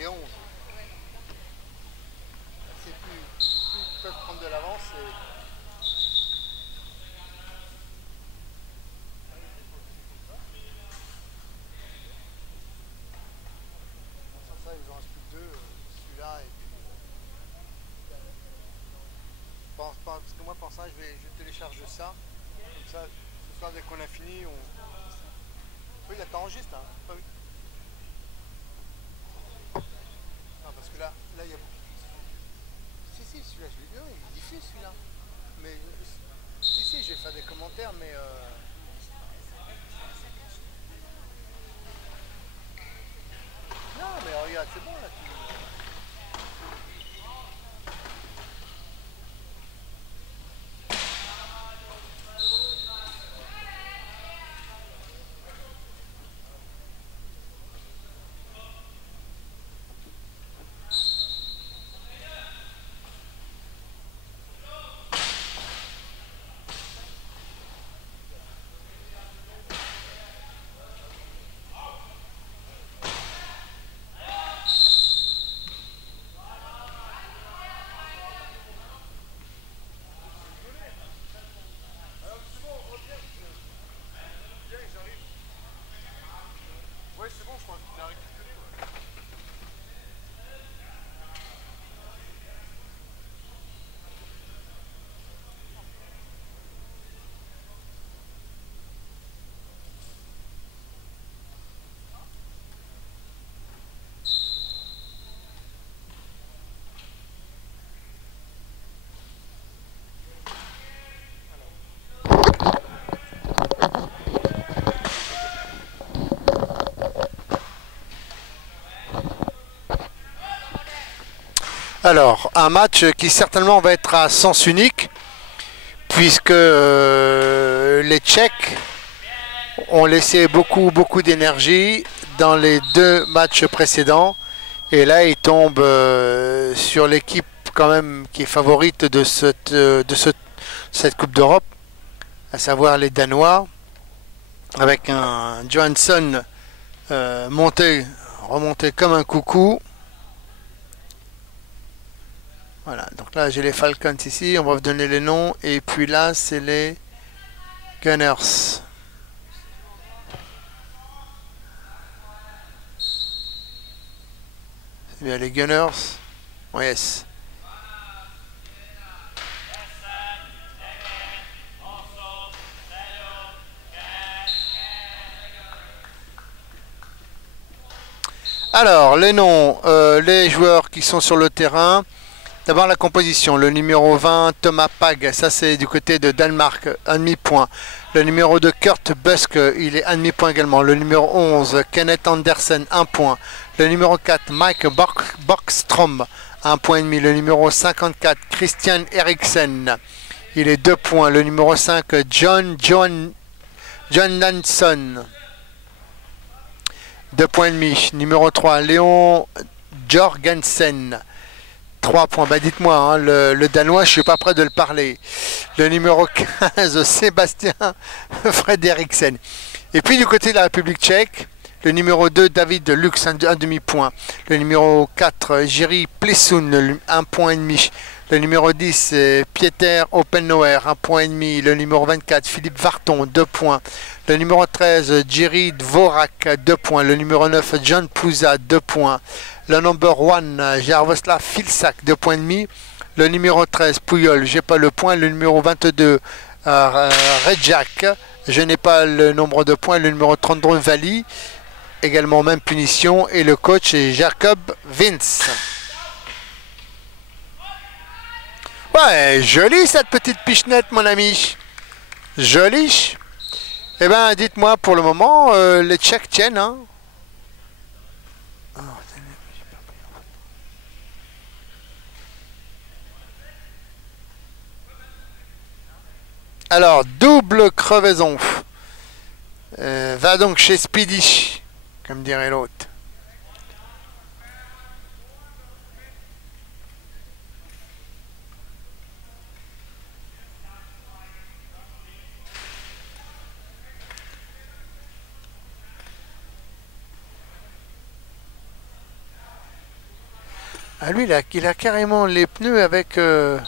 et 11. C'est plus ils peuvent prendre de l'avance. Ça, ils en reste plus que deux. Celui-là et puis. Parce que moi, pour ça, je télécharge ça. Comme ça, ce soir, dès qu'on a fini, on. Oui, là, t'enregistres, hein. Oui. Non, parce que là, il y a. Si, celui-là, je l'ai vu, il diffuse celui-là. Mais. Si, je vais faire des commentaires, mais. Non, mais regarde, c'est bon, là. Ouais, c'est bon, je crois que tu as récupéré, ouais. Alors, un match qui certainement va être à sens unique, puisque les Tchèques ont laissé beaucoup d'énergie dans les deux matchs précédents. Et là, ils tombent sur l'équipe quand même qui est favorite de cette Coupe d'Europe, à savoir les Danois, avec un Johansson remonté comme un coucou. Voilà, donc là j'ai les Falcons ici, on va vous donner les noms. Et puis là, c'est les Gunners. C'est bien les Gunners. Oh, yes. Alors, les noms, les joueurs qui sont sur le terrain. D'abord la composition, le numéro 20, Thomas Pag, ça c'est du côté de Danemark, un demi-point. Le numéro 2, Kurt Busk, il est un demi-point également. Le numéro 11, Kenneth Andersen, un point. Le numéro 4, Mike Borgstrom, un point et demi. Le numéro 54, Christian Eriksen, il est 2 points. Le numéro 5, John Nanson, 2 points et demi. Numéro 3, Léon Jorgensen, 3 points. Bah dites-moi, hein, le Danois, je suis pas prêt de le parler. Le numéro 15, Sébastien Frederiksen. Et puis du côté de la République tchèque, le numéro 2, David Lux, un demi-point. Le numéro 4, Jiří Plesun, 1 point et demi. Le numéro 10, Pieter Oppenauer, 1 point et demi. Le numéro 24, Philippe Varton, 2 points. Le numéro 13, Jiří Dvorak, 2 points. Le numéro 9, John Plusa, 2 points. Le number 1, Jaroslav Filsak, 2 points et demi. Le numéro 13, Puyol, j'ai pas le point. Le numéro 22, Redjak, je n'ai pas le nombre de points. Le numéro 32, Vali, également même punition. Et le coach est Jacob Vince. Ouais, jolie cette petite pichenette, mon ami. Jolie. Eh ben, dites-moi, pour le moment, les Tchèques tiennent, hein. Alors, double crevaison. Va donc chez Speedy, comme dirait l'autre. Ah lui, il a carrément les pneus avec... Ah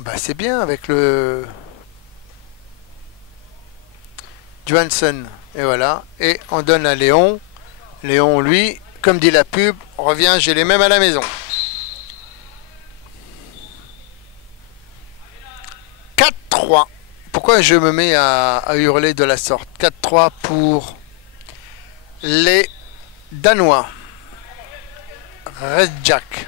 bah c'est bien avec le... Johansson. Et voilà. Et on donne à Léon. Léon, lui, comme dit la pub, revient, j'ai les mêmes à la maison. 4-3. Pourquoi je me mets à hurler de la sorte? 4-3 pour les Danois. Redjack.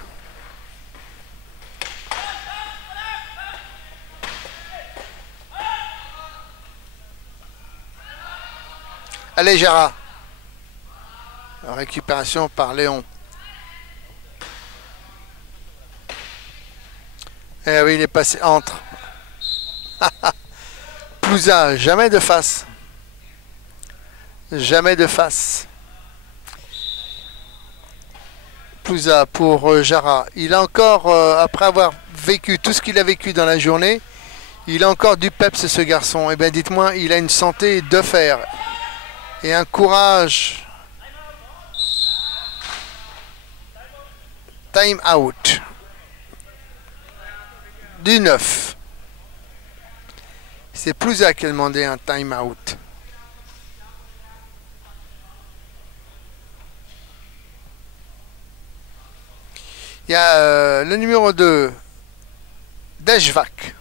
Allez, Jara. Récupération par Léon. Eh oui, il est passé entre. Plouza, jamais de face. Jamais de face. Plouza pour Jara. Il a encore, après avoir vécu tout ce qu'il a vécu dans la journée, il a encore du peps ce garçon. Eh bien dites-moi, il a une santé de fer. Et un courage. Time out. Du 9. C'est Plouza qui a demandé un time out. Il y a le numéro 2, Deshvac.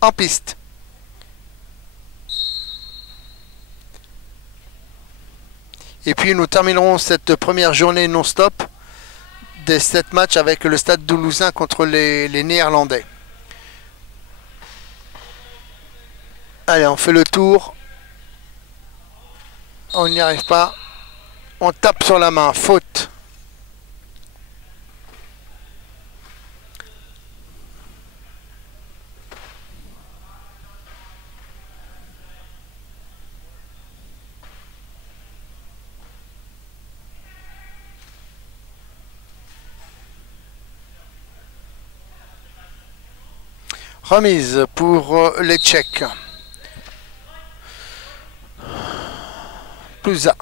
En piste. Et puis nous terminerons cette première journée non-stop des 7 matchs avec le Stade Toulousain contre les Néerlandais. Allez, on fait le tour. On n'y arrive pas. On tape sur la main. Faute. Remise pour les Tchèques. Plouza.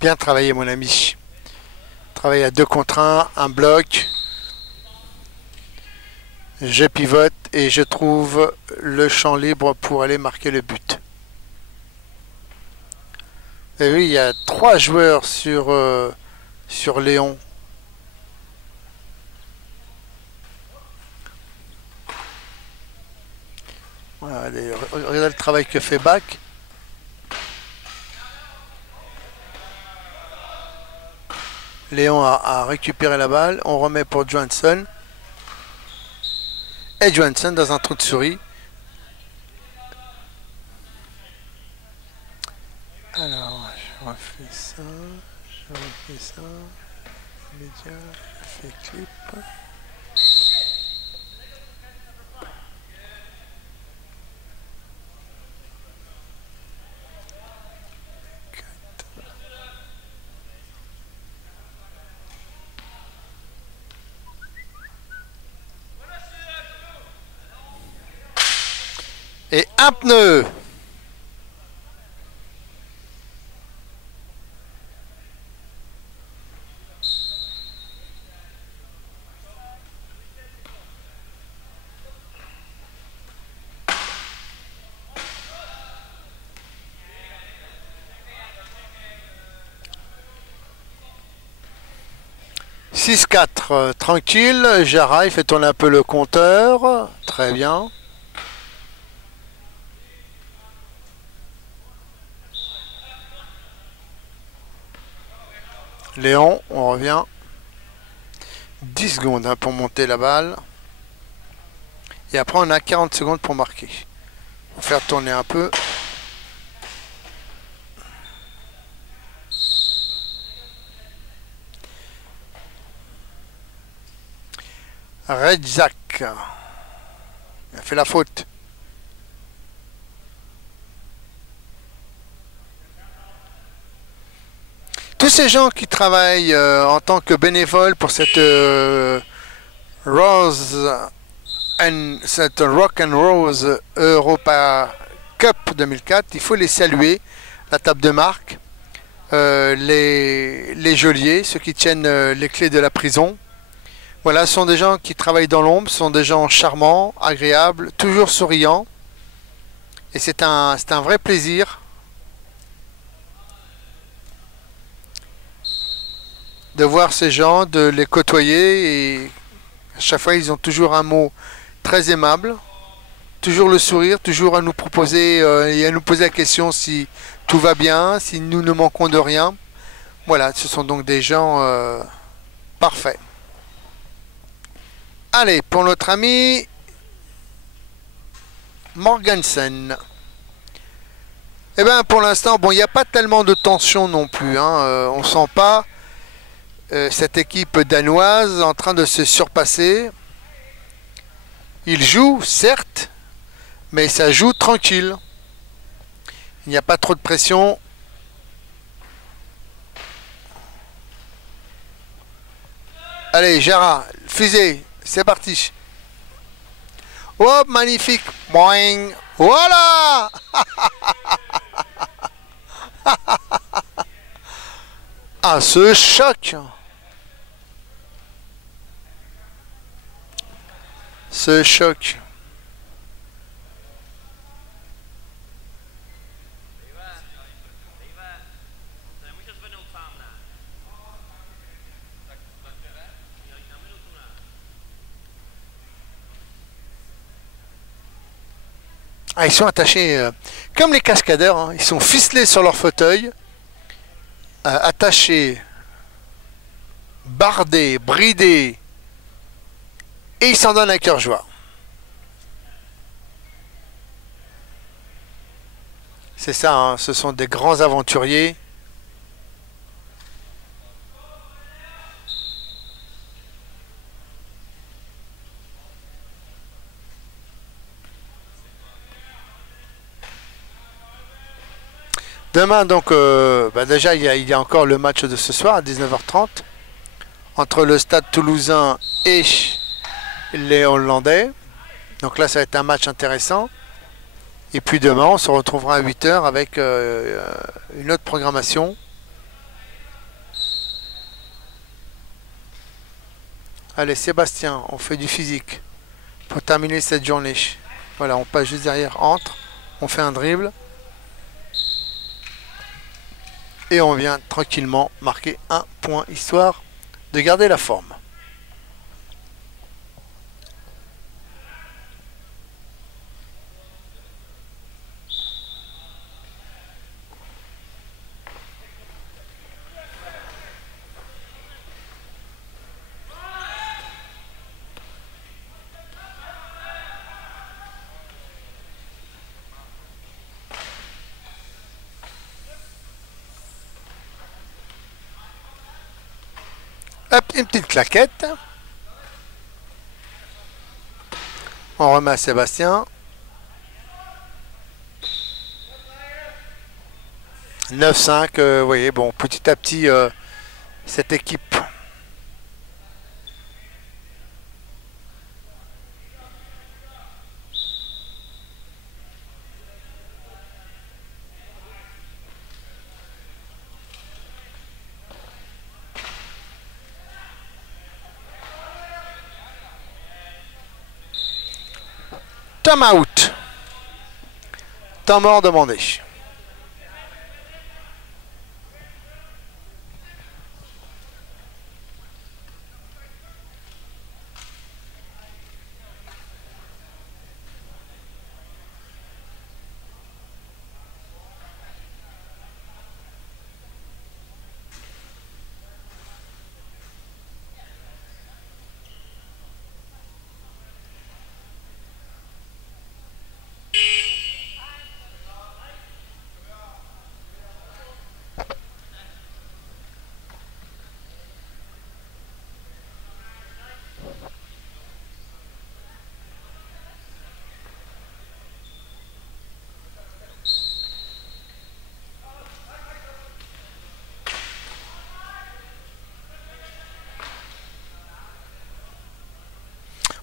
Bien travaillé mon ami. Travaille à 2 contre 1, un bloc. Je pivote et je trouve le champ libre pour aller marquer le but. Et oui, il y a 3 joueurs sur Léon. Voilà, regardez le travail que fait Bach. Léon a récupéré la balle. On remet pour Johansson. Et Johansson dans un trou de souris. Alors, je refais ça. Je refais ça. Média, je fais clip. Et un pneu. « 6-4, tranquille. Jara, il fait tourner un peu le compteur. Très bien. Léon, on revient. 10 secondes hein, pour monter la balle. Et après, on a 40 secondes pour marquer. Pour faire tourner un peu. Redzak. Il a fait la faute. Tous ces gens qui travaillent en tant que bénévoles pour cette cette Rock and Rose Europa Cup 2004, il faut les saluer. La table de marque, les geôliers, ceux qui tiennent les clés de la prison. Voilà, ce sont des gens qui travaillent dans l'ombre, ce sont des gens charmants, agréables, toujours souriants. Et c'est un vrai plaisir de voir ces gens, de les côtoyer. Et à chaque fois, ils ont toujours un mot très aimable, toujours le sourire, toujours à nous proposer et à nous poser la question si tout va bien, si nous ne manquons de rien. Voilà, ce sont donc des gens parfaits. Allez, pour notre ami Morgansen. Eh bien, pour l'instant, bon, il n'y a pas tellement de tension non plus. Hein. On sent pas cette équipe danoise en train de se surpasser. Ils jouent, certes, mais ça joue tranquille. Il n'y a pas trop de pression. Allez, Jara, fusée, c'est parti. Oh, magnifique. Boing. Voilà. Ah, ce choc. Ce choc. Ah, ils sont attachés comme les cascadeurs, hein. Ils sont ficelés sur leur fauteuil, attachés, bardés, bridés, et ils s'en donnent à cœur joie. C'est ça, hein, ce sont des grands aventuriers. Demain, donc, déjà, il y a encore le match de ce soir à 19h30 entre le Stade Toulousain et les Hollandais. Donc là, ça va être un match intéressant. Et puis demain, on se retrouvera à 8h avec une autre programmation. Allez, Sébastien, on fait du physique pour terminer cette journée. Voilà, on passe juste derrière, entre, on fait un dribble. Et on vient tranquillement marquer un point, histoire de garder la forme. Hop, une petite claquette. On remet à Sébastien. 9-5, vous voyez, bon, petit à petit, cette équipe time out. Temps mort demandé.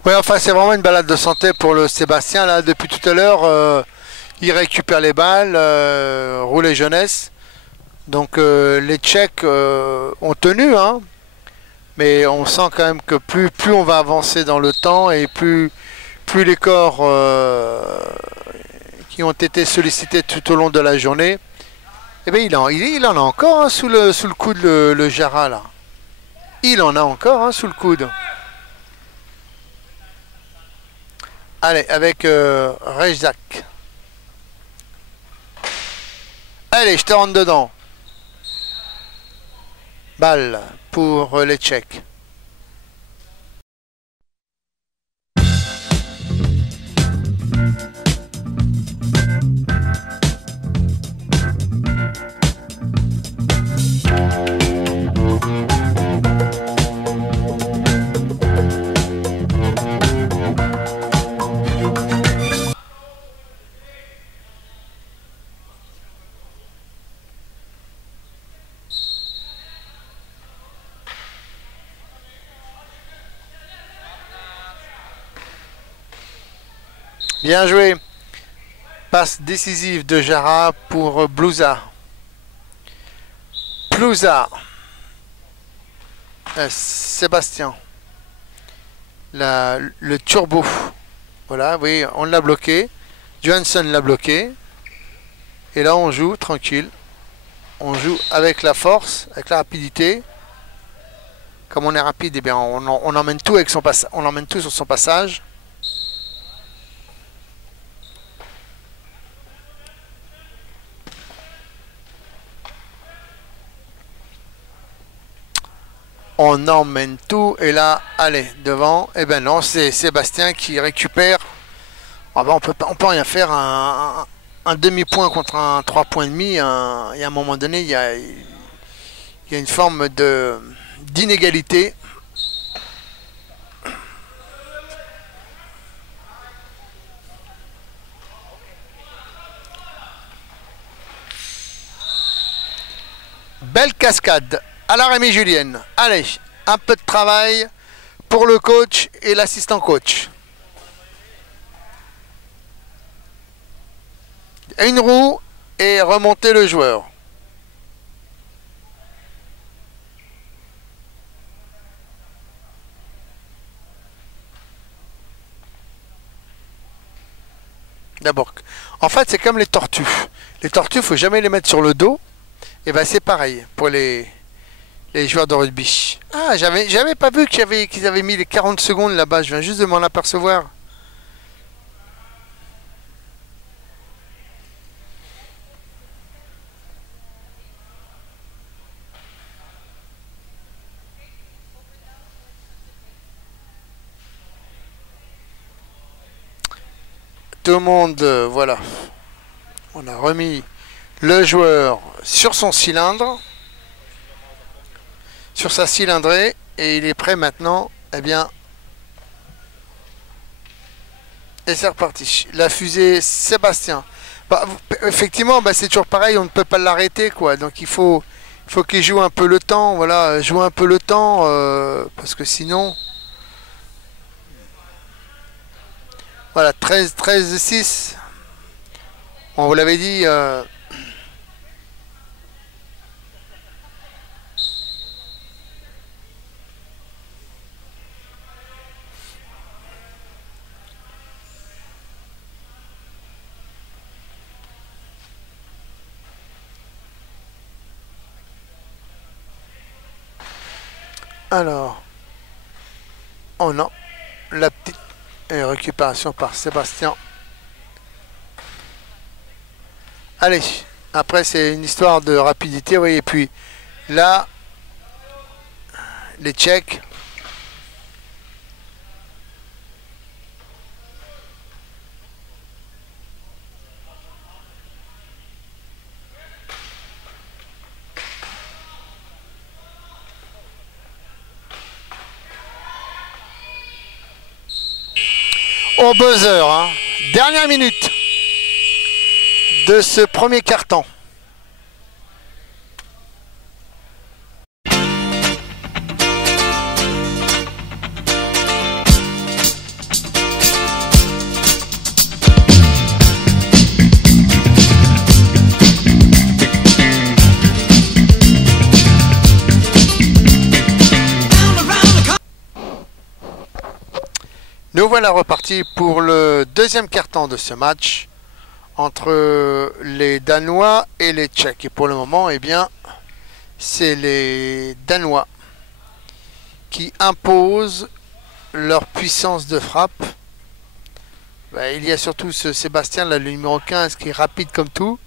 Ouais, enfin, c'est vraiment une balade de santé pour le Sébastien, là, depuis tout à l'heure. Il récupère les balles, roulet jeunesse. Donc, les Tchèques ont tenu, hein. Mais on sent quand même que plus on va avancer dans le temps et plus les corps qui ont été sollicités tout au long de la journée, eh bien, il en a encore hein, sous le coude, le Jara, là. Il en a encore hein, sous le coude. Allez, avec Rejzak. Allez, je te rentre dedans. Balle pour les Tchèques. Bien joué. Passe décisive de Jara pour Blouza. Blouza. Sébastien. Le turbo. Voilà, oui, on l'a bloqué. Johansson l'a bloqué. Et là, on joue tranquille. On joue avec la force, avec la rapidité. Comme on est rapide, eh bien, on emmène tout avec son passage. On emmène tout sur son passage. On emmène tout et là, allez, devant. Et ben non, c'est Sébastien qui récupère. Ah ben on peut rien faire. Un demi-point contre un 3 points et demi. Et à un moment donné, il y a une forme d'inégalité. Belle cascade à la Rémi Julienne. Allez, un peu de travail pour le coach et l'assistant coach. Une roue et remonter le joueur. D'abord, en fait, c'est comme les tortues. Les tortues, faut jamais les mettre sur le dos. Et ben c'est pareil pour les joueurs de rugby. Ah, j'avais pas vu qu'ils avaient mis les 40 secondes là-bas. Je viens juste de m'en apercevoir. Tout le monde, voilà. On a remis le joueur sur son cylindre, sur sa cylindrée, et il est prêt maintenant. Eh bien, et c'est reparti. La fusée Sébastien. Bah, effectivement, bah, c'est toujours pareil, on ne peut pas l'arrêter, quoi. Donc il faut qu'il joue un peu le temps, voilà, joue un peu le temps, parce que sinon, voilà, 13-6. On vous l'avait dit. Alors, oh non, la petite récupération par Sébastien. Allez, après c'est une histoire de rapidité, oui, et puis là, les Tchèques. Au buzzer, hein. Dernière minute de ce premier quart-temps. voilà repartis pour le deuxième quart-temps de ce match entre les Danois et les Tchèques. Et pour le moment, eh bien, c'est les Danois qui imposent leur puissance de frappe. Ben, il y a surtout ce Sébastien, là, le numéro 15, qui est rapide comme tout.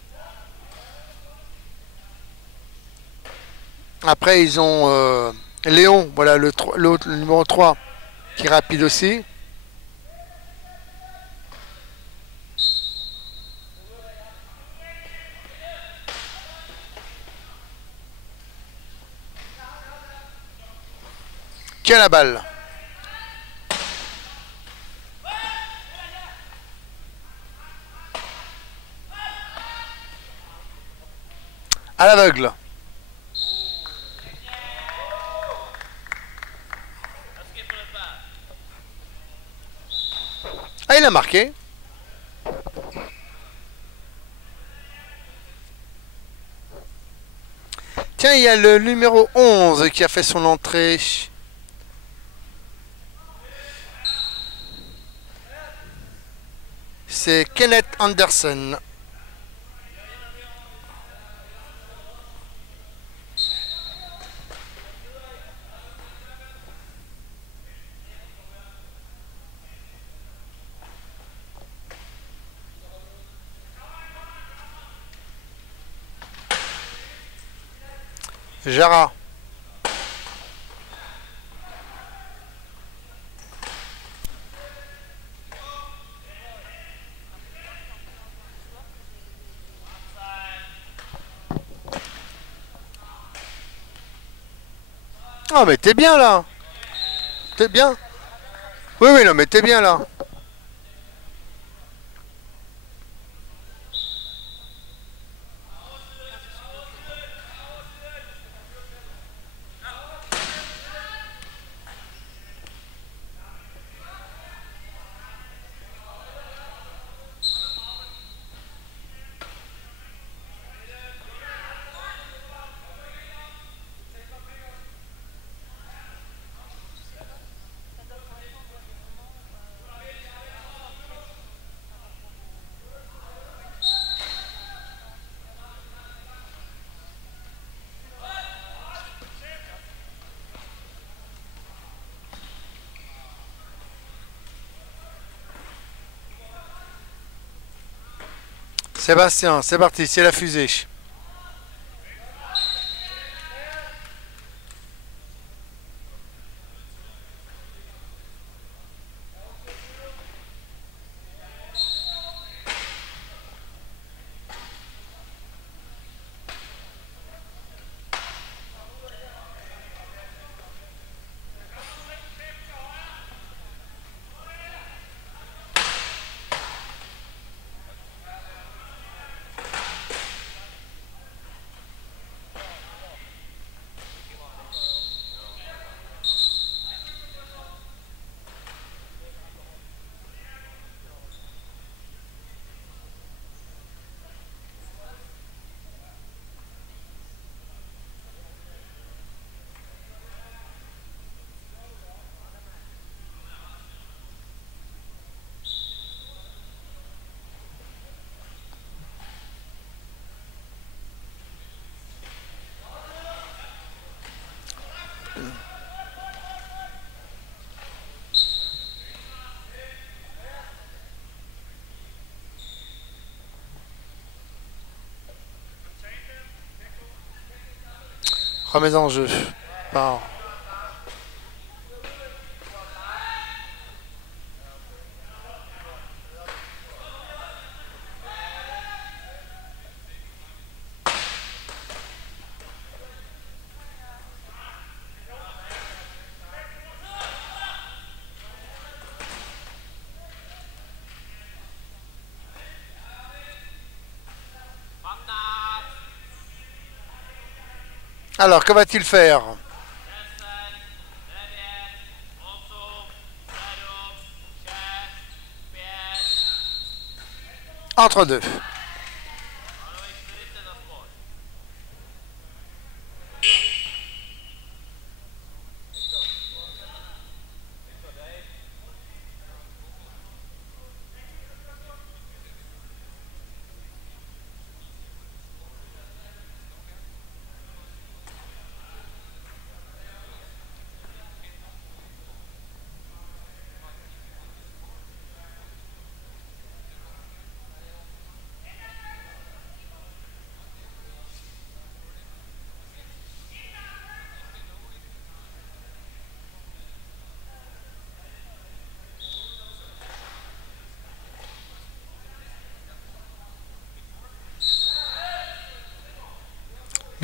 Après, ils ont Léon, voilà l'autre, le numéro 3, qui est rapide aussi. Qui a la balle? À l'aveugle. Ah, il a marqué. Tiens, il y a le numéro 11 qui a fait son entrée. C'est Kenneth Anderson. Jara. Ah, mais t'es bien là. T'es bien. Oui, oui, non, mais t'es bien là. Sébastien, c'est parti, c'est la fusée. Remise en jeu. Par... Alors, que va-t-il faire? Entre deux.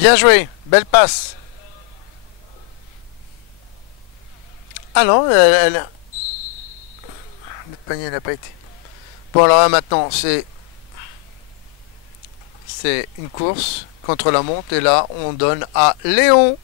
Bien joué, belle passe. Ah non, le panier n'a pas été. Bon alors là maintenant c'est une course contre la montre et là on donne à Léon.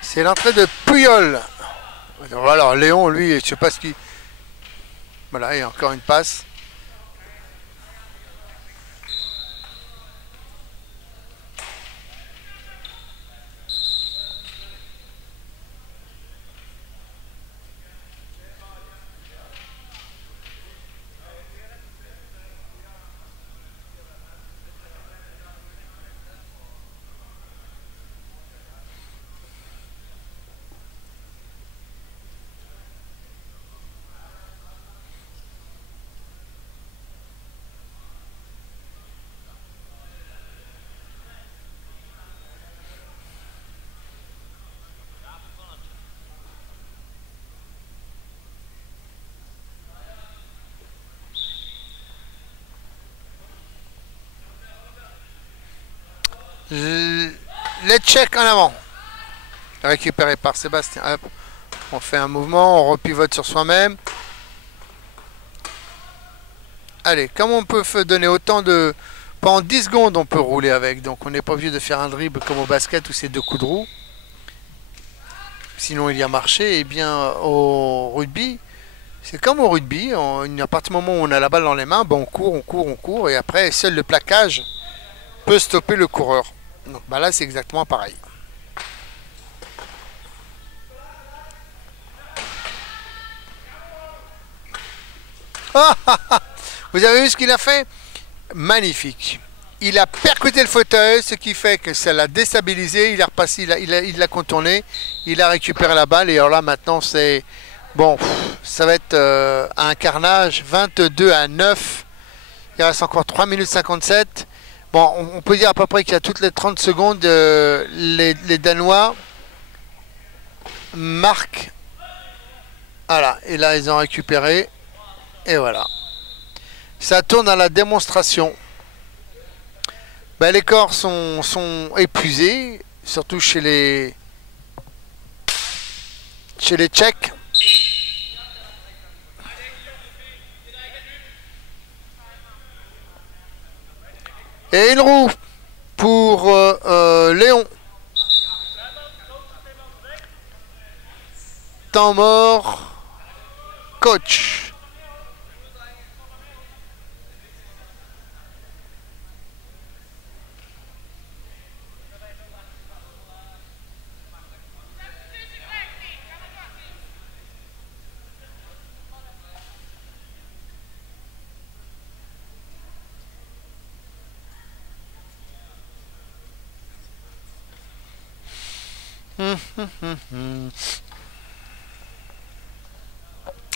C'est l'entrée de Puyol. Alors Léon, lui, je sais pas ce qu'il... Voilà, il y a encore une passe. Les Tchèques en avant. Récupéré par Sébastien. Hop. On fait un mouvement, on repivote sur soi-même. Allez, comme on peut donner autant de... Pendant 10 secondes, on peut rouler avec. Donc on n'est pas obligé de faire un dribble comme au basket où c'est 2 coups de roue. Sinon il y a marché. Et bien au rugby, c'est comme au rugby. À partir du moment où on a la balle dans les mains, ben, on court, on court, on court. Et après, seul le plaquage peut stopper le coureur. Donc bah là, c'est exactement pareil. Vous avez vu ce qu'il a fait? Magnifique. Il a percuté le fauteuil, ce qui fait que ça l'a déstabilisé. Il a repassé, il l'a contourné. Il a récupéré la balle. Et alors là, maintenant, c'est... Bon, ça va être un carnage. 22-9. Il reste encore 3 minutes 57. Bon, on peut dire à peu près qu'il y a toutes les 30 secondes, les Danois marquent. Voilà. Et là, ils ont récupéré. Et voilà. Ça tourne à la démonstration. Ben, les corps sont épuisés, surtout chez les Tchèques. Et une roue pour Léon. Temps mort. Coach.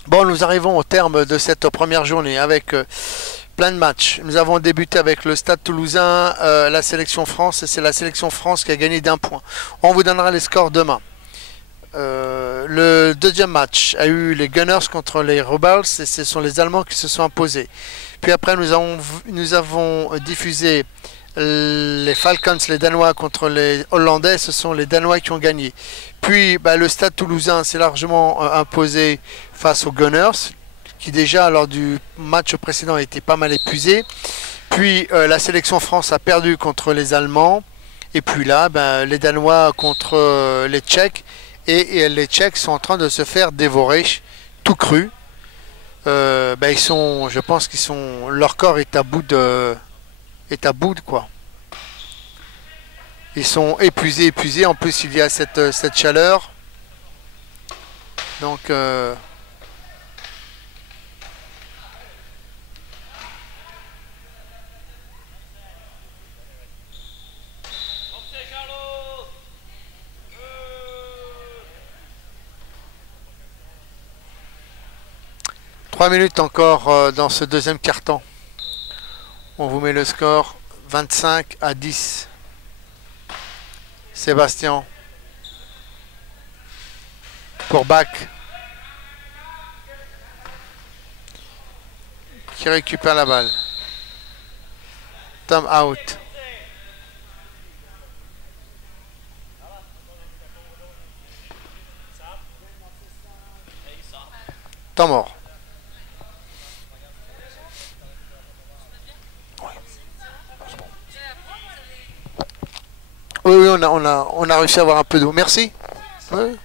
Bon, nous arrivons au terme de cette première journée avec plein de matchs. Nous avons débuté avec le Stade Toulousain, la sélection France, et c'est la sélection France qui a gagné d'1 point. On vous donnera les scores demain. Le deuxième match a eu les Gunners contre les Rebels, et ce sont les Allemands qui se sont imposés. Puis après, nous avons diffusé les Falcons, les Danois contre les Hollandais, ce sont les Danois qui ont gagné. Puis le Stade Toulousain s'est largement imposé face aux Gunners, qui déjà lors du match précédent était pas mal épuisé. Puis la sélection France a perdu contre les Allemands. Et puis là, les Danois contre les Tchèques. Et les Tchèques sont en train de se faire dévorer tout cru. Ils sont, je pense qu'ils sont, leur corps est à bout de quoi. Ils sont épuisés. En plus, il y a cette chaleur. Donc, 3 minutes encore dans ce deuxième quart-temps. On vous met le score 25-10. Sébastien pour Bach qui récupère la balle. Tom out. Temps mort. Oui, oui, on a réussi à avoir un peu d'eau. Merci. Oui.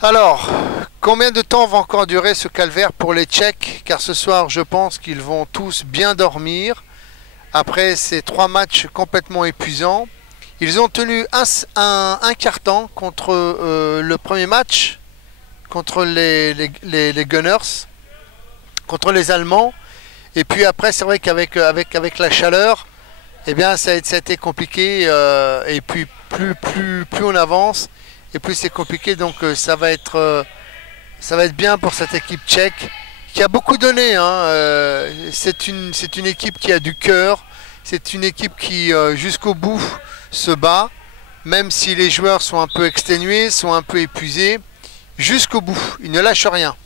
Alors, combien de temps va encore durer ce calvaire pour les Tchèques? Car ce soir, je pense qu'ils vont tous bien dormir. Après ces 3 matchs complètement épuisants. Ils ont tenu un quart-temps contre le premier match, contre les Gunners, contre les Allemands. Et puis après, c'est vrai qu'avec avec la chaleur, eh bien, ça a été compliqué. Et puis plus on avance, et plus c'est compliqué. Donc ça va être bien pour cette équipe tchèque qui a beaucoup donné. Hein. C'est une équipe qui a du cœur. C'est une équipe qui jusqu'au bout se bat, même si les joueurs sont un peu exténués, sont un peu épuisés, jusqu'au bout. Ils ne lâchent rien.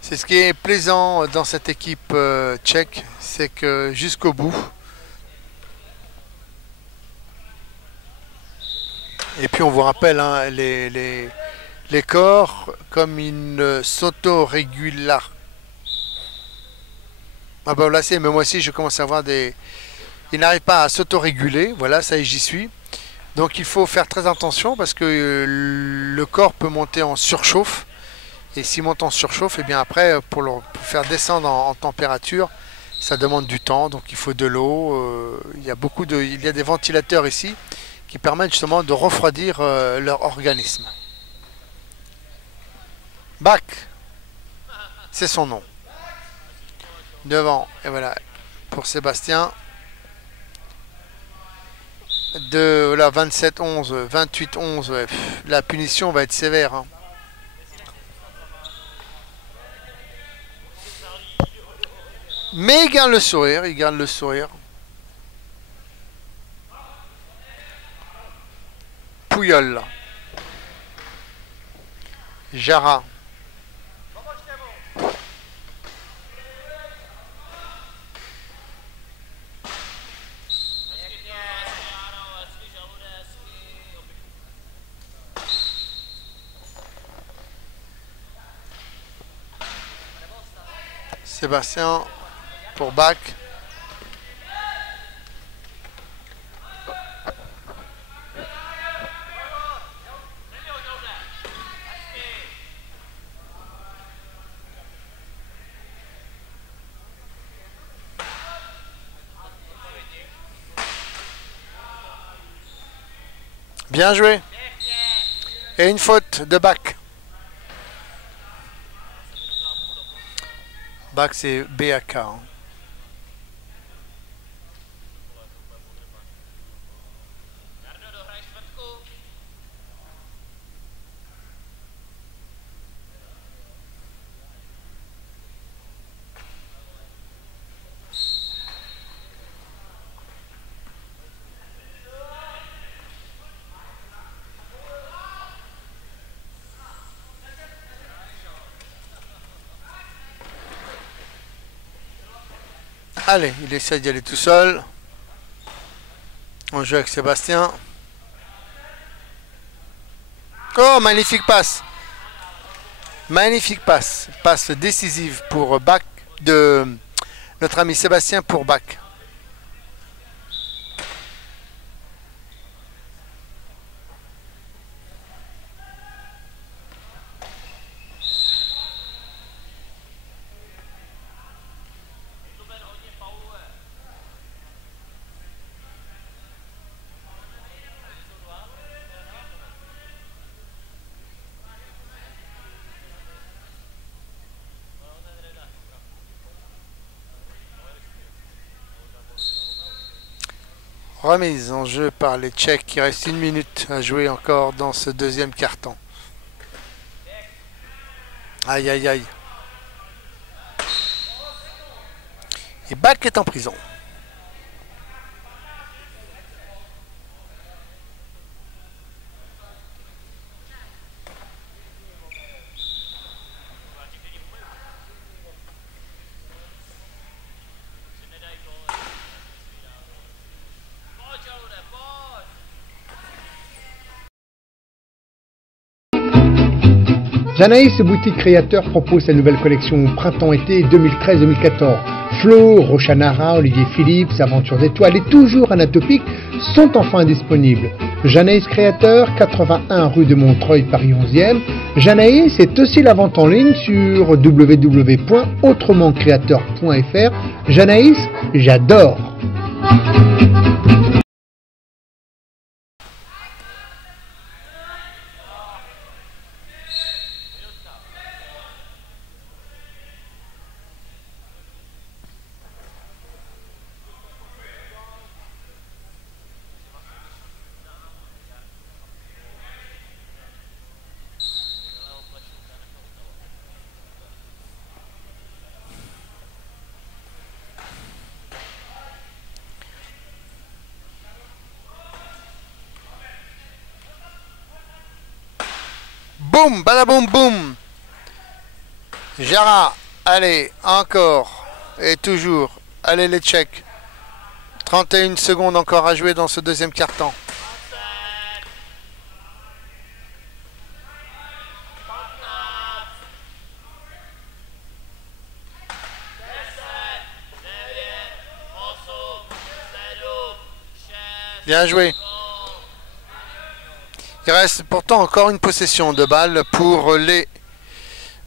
C'est ce qui est plaisant dans cette équipe tchèque, c'est que jusqu'au bout. Et puis on vous rappelle, hein, les corps, comme ils ne s'auto-régulent. Ah ben là c'est, mais moi aussi je commence à avoir des... Ils n'arrivent pas à s'auto-réguler, voilà, ça y est, j'y suis. Donc il faut faire très attention parce que le corps peut monter en surchauffe. Et s'il monte en surchauffe, et bien après, pour faire descendre en température, ça demande du temps, donc il faut de l'eau. Il y a des ventilateurs ici qui permettent justement de refroidir leur organisme. Bach, c'est son nom. Devant, et voilà, pour Sébastien. De là, 27-11, 28-11, la punition va être sévère. Hein. Mais il garde le sourire, il garde le sourire. Pouyol. Jara. Sébastien pour Bach. Bien joué. Et une faute de Bach. Bach c'est BAK. Hein. Allez, il essaie d'y aller tout seul. On joue avec Sébastien. Oh, magnifique passe. Magnifique passe. Passe décisive pour Bach de notre ami Sébastien pour Bach. Remise en jeu par les Tchèques. Il reste 1 minute à jouer encore dans ce deuxième carton. Aïe aïe aïe. Et Bach est en prison. Janaïs Boutique Créateur propose sa nouvelle collection Printemps-été 2013-2014. Flo, Rochanara, Olivier Philippe, Aventures étoiles et toujours Anatopique sont enfin disponibles. Janaïs Créateur, 81 rue de Montreuil, Paris 11e. Janaïs est aussi la vente en ligne sur www.autrementcreateur.fr. Janaïs, j'adore. Boum, badaboum, boum. Jara, allez, encore. Et toujours. Allez les Tchèques. 31 secondes encore à jouer dans ce deuxième quart-temps. Bien joué. Il reste pourtant encore une possession de balle pour les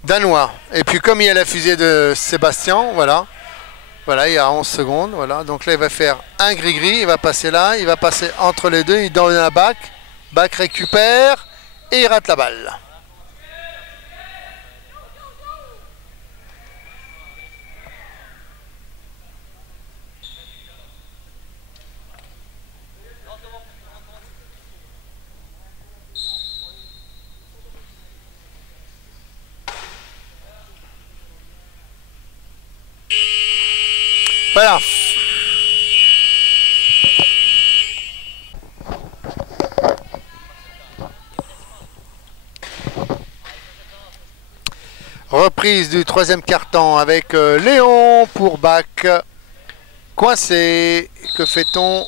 Danois. Et puis comme il y a la fusée de Sébastien, voilà. Voilà, il y a 11 secondes. Voilà. Donc là, il va faire un gris-gris. Il va passer là. Il va passer entre les deux. Il donne à Bach. Bach récupère. Et il rate la balle. Voilà. Reprise du troisième quart-temps avec Léon pour Bach. Coincé. Que fait-on?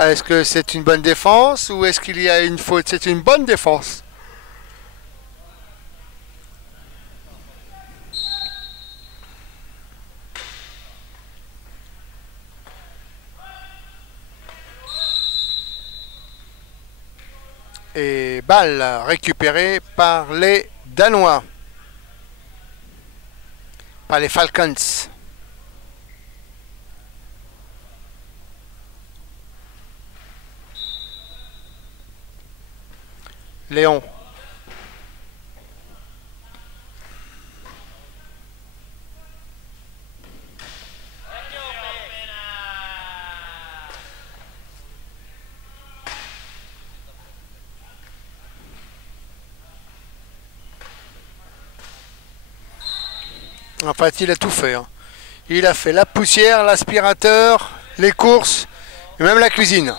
Est-ce que c'est une bonne défense ou est-ce qu'il y a une faute? C'est une bonne défense. Et balle récupérée par les Danois. Par les Falcons. Léon. En fait, il a tout fait. Hein. Il a fait la poussière, l'aspirateur, les courses et même la cuisine.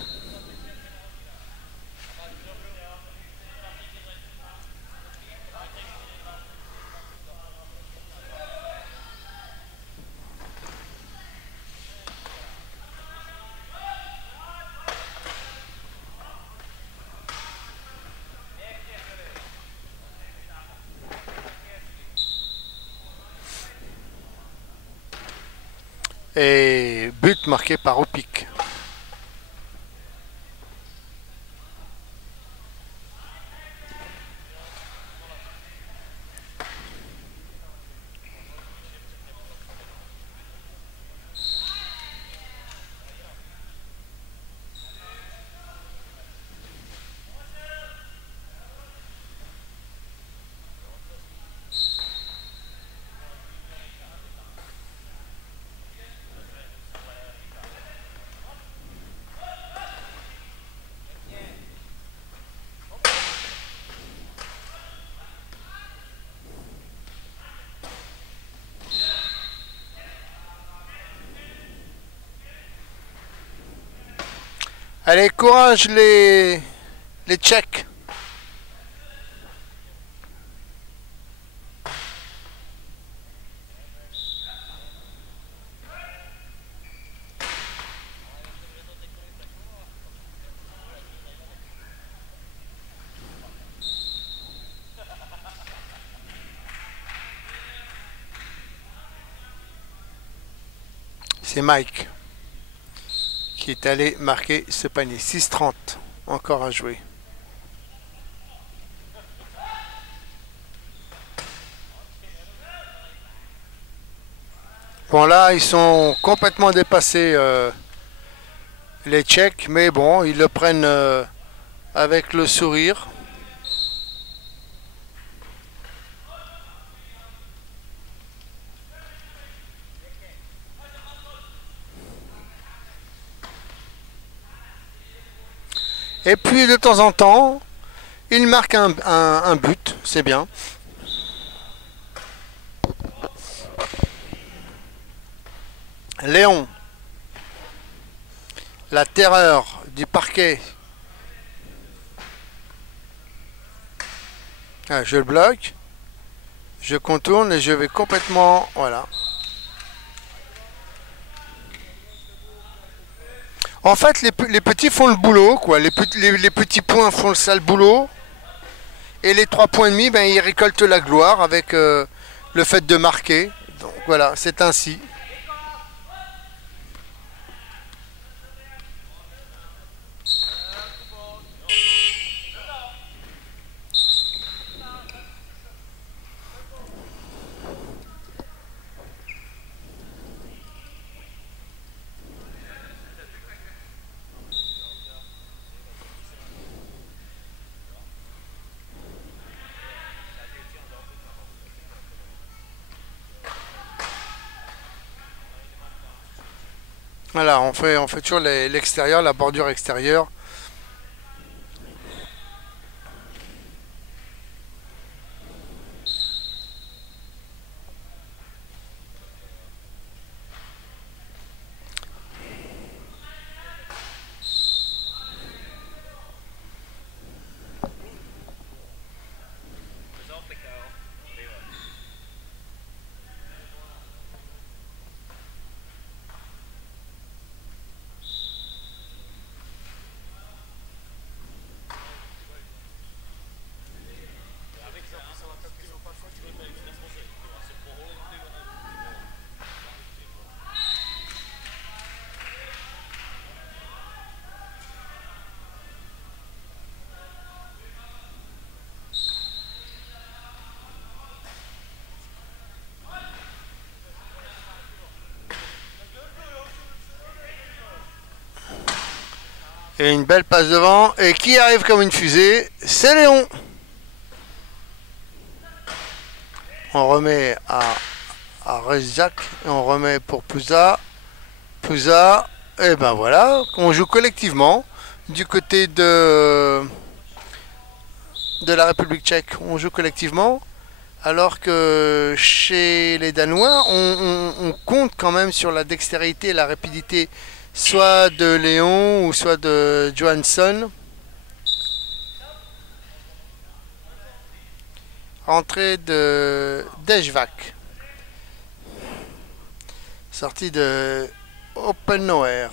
Et but marqué par Opic. Allez, courage les Tchèques. C'est Mike qui est allé marquer ce panier. 6-30, encore à jouer. Bon là, ils sont complètement dépassés les Tchèques, mais bon, ils le prennent avec le sourire. Et puis de temps en temps, il marque un but, c'est bien. Léon, la terreur du parquet. Ah, je le bloque, je contourne et je vais complètement... Voilà. En fait, les petits font le boulot, quoi. Les petits points font le sale boulot. Et les 3 points et demi, ben, ils récoltent la gloire avec le fait de marquer. Donc voilà, c'est ainsi. Voilà, on fait toujours l'extérieur, la bordure extérieure. Et une belle passe devant. Et qui arrive comme une fusée? C'est Léon. On remet à Rezak. Et on remet pour Pouza. Pouza. Et ben voilà. On joue collectivement. Du côté de la République tchèque. On joue collectivement. Alors que chez les Danois, on compte quand même sur la dextérité et la rapidité, soit de Léon ou soit de Johansson. Entrée de Dejvac. Sortie de Openoer.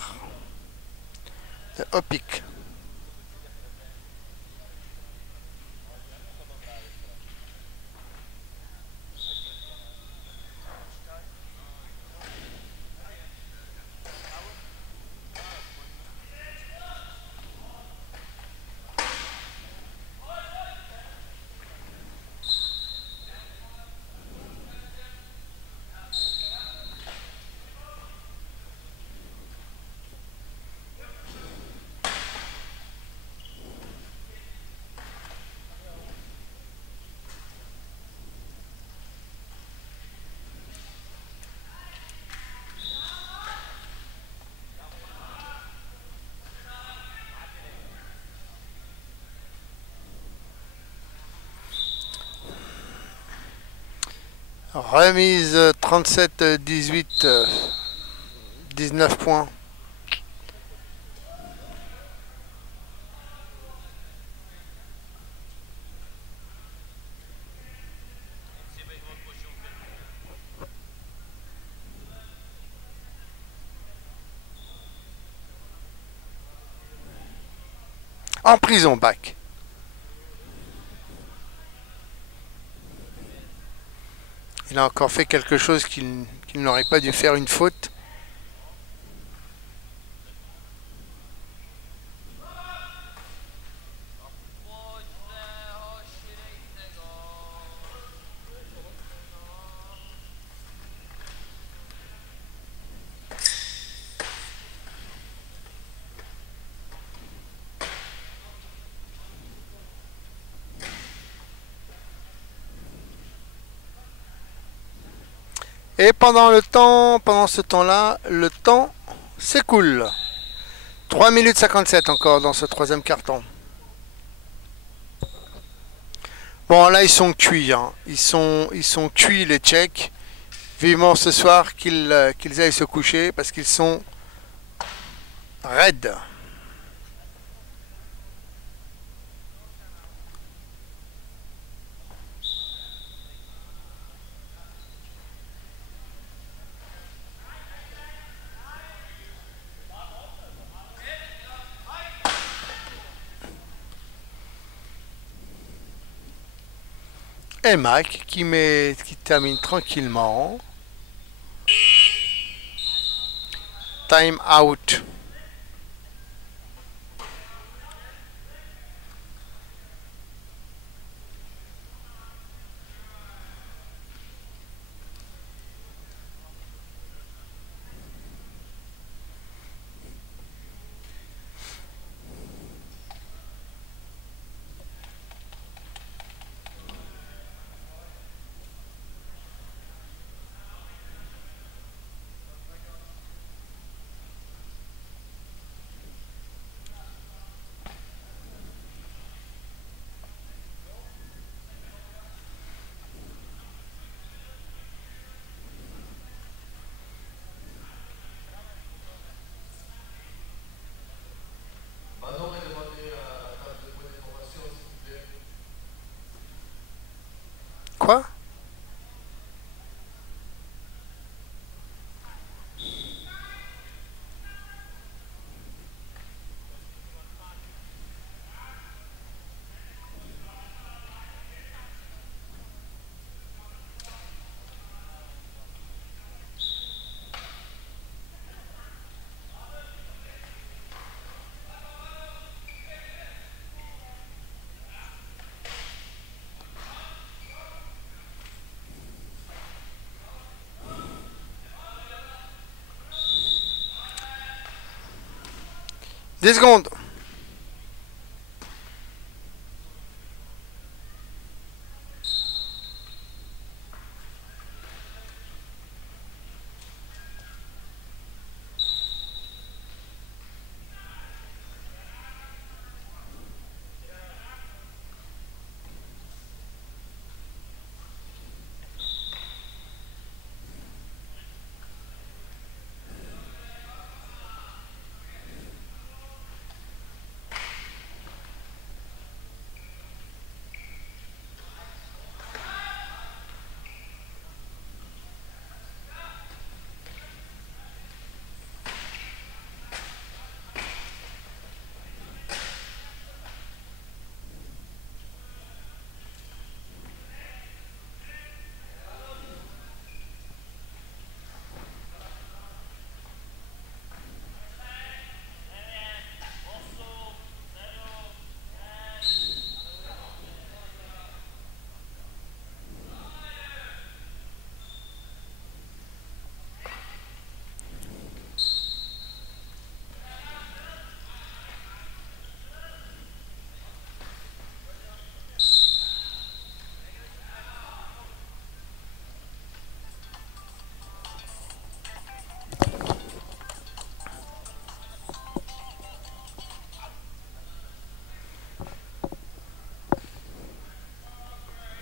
De Opik. Remise 37-18, 19 points. En prison, Bach. Il a encore fait quelque chose qu'il n'aurait pas dû faire, une faute. Et pendant ce temps-là, le temps s'écoule. 3 minutes 57 encore dans ce troisième carton. Bon, là, ils sont cuits. Hein. Ils sont cuits, les Tchèques. Vivement ce soir qu'ils aillent se coucher parce qu'ils sont raides. Et Mike qui termine tranquillement. Time out. Quoi? Des secondes.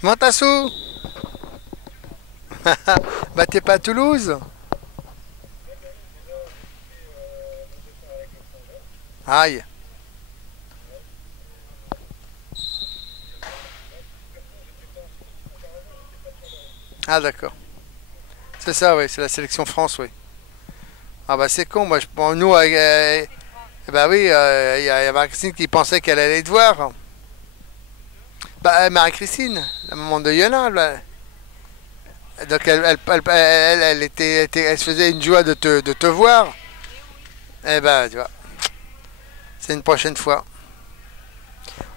Montassou. Bah t'es pas à Toulouse? Aïe. Ah d'accord. C'est ça, oui, c'est la sélection France, oui. Ah bah c'est con, moi, bon, nous, Eh bah oui, y a Marie-Christine qui pensait qu'elle allait te voir. Bah, Marie-Christine, la maman de Yona, là. Donc elle se faisait une joie de te voir. Eh ben, tu vois, c'est une prochaine fois.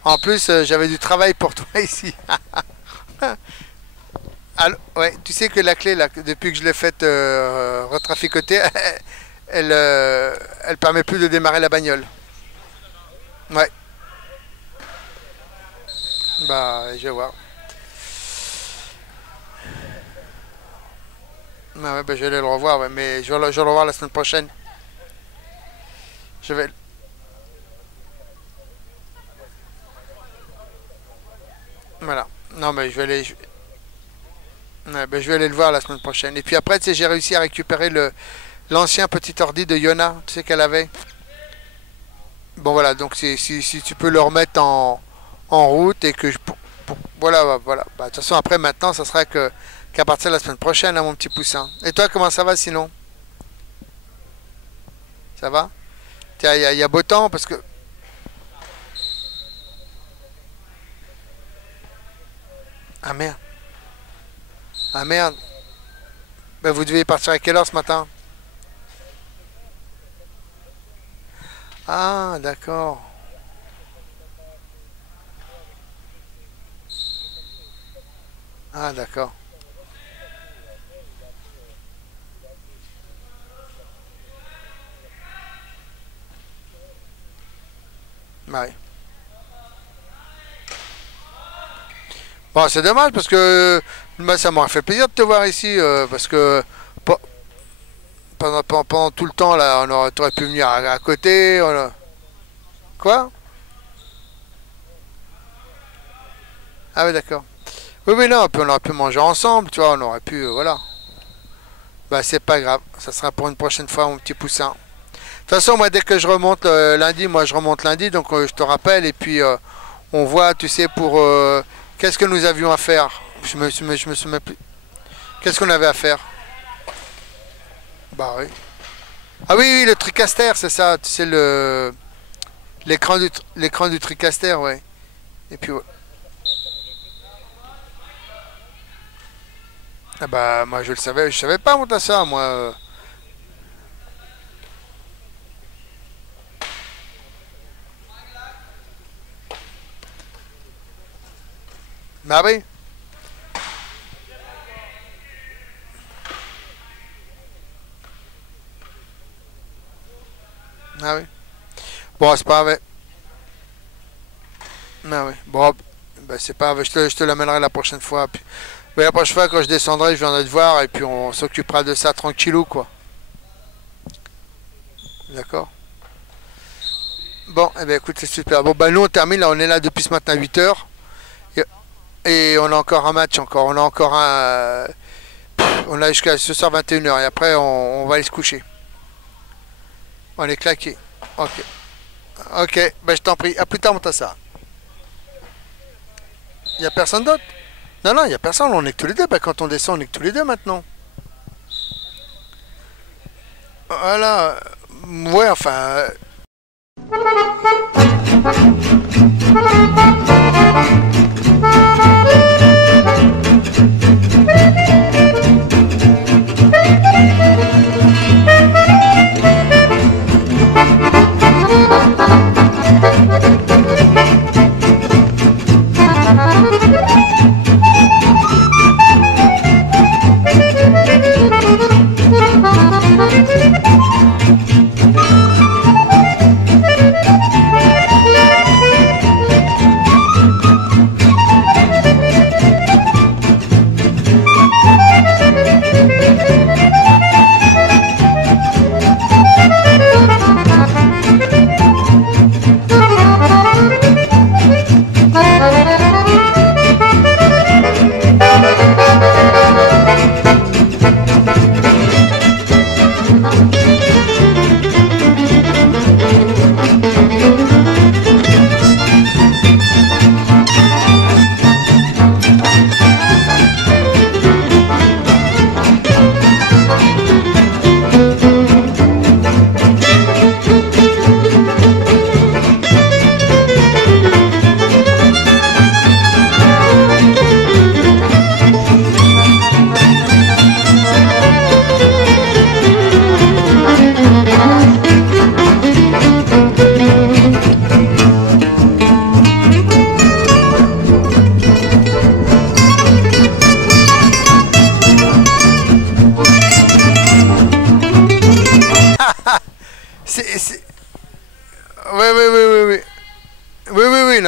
En plus, j'avais du travail pour toi ici. Alors, ouais, tu sais que la clé, là, depuis que je l'ai faite retraficoter, elle permet plus de démarrer la bagnole. Ouais, bah, je vais voir. Ah ouais, bah, je vais aller le revoir, ouais, mais je vais le revoir la semaine prochaine. Je vais. Voilà. Non, mais ouais, bah, je vais aller le voir la semaine prochaine. Et puis après, tu sais, j'ai réussi à récupérer l'ancien petit ordi de Yona, tu sais qu'elle avait. Bon voilà, donc si tu peux le remettre en route et que voilà, voilà. Bah, de toute façon, après, maintenant, ça sera qu'à partir de la semaine prochaine, hein, mon petit poussin. Et toi, comment ça va sinon? Ça va? Tiens, il y a beau temps parce que. Ah merde. Ah merde. Bah, vous deviez partir à quelle heure ce matin? Ah, d'accord. Ah, d'accord. Ouais. Bon, c'est dommage parce que bah, ça m'aurait fait plaisir de te voir ici parce que pe- pendant tout le temps là, t'aurais pu venir à côté. Quoi? Ah oui, d'accord. Oui, oui, non, puis on aurait pu manger ensemble, tu vois, on aurait pu, voilà. Bah, c'est pas grave, ça sera pour une prochaine fois, mon petit poussin. De toute façon, moi, dès que je remonte lundi, moi, je remonte lundi, donc je te rappelle, et puis on voit, tu sais, pour qu'est-ce que nous avions à faire. Je me souviens plus. Qu'est-ce qu'on avait à faire? Bah oui. Ah oui, oui, le TriCaster, c'est ça, tu sais, l'écran du TriCaster, ouais. Et puis, ouais. Ah bah, moi, je savais pas monter ça, moi. Bah oui. Ah oui. Bon, c'est pas grave. Ah oui. Bon, bah, c'est pas grave, je te l'amènerai la prochaine fois. Puis, mais la prochaine fois, quand je descendrai, je viendrai te voir et puis on s'occupera de ça tranquillou, quoi. D'accord? Bon, eh ben écoute, c'est super. Bon, bah nous, on termine, là, on est là depuis ce matin 8 heures. Et on a encore un match, encore. On a encore un. On a jusqu'à ce soir 21 heures et après, on va aller se coucher. On est claqué. Ok. Ok, bah je t'en prie. À plus tard, mon ça. Y a personne d'autre? Non, non, y a personne, on est que tous les deux. Bah quand on descend, on est que tous les deux maintenant. Voilà. Ouais, enfin.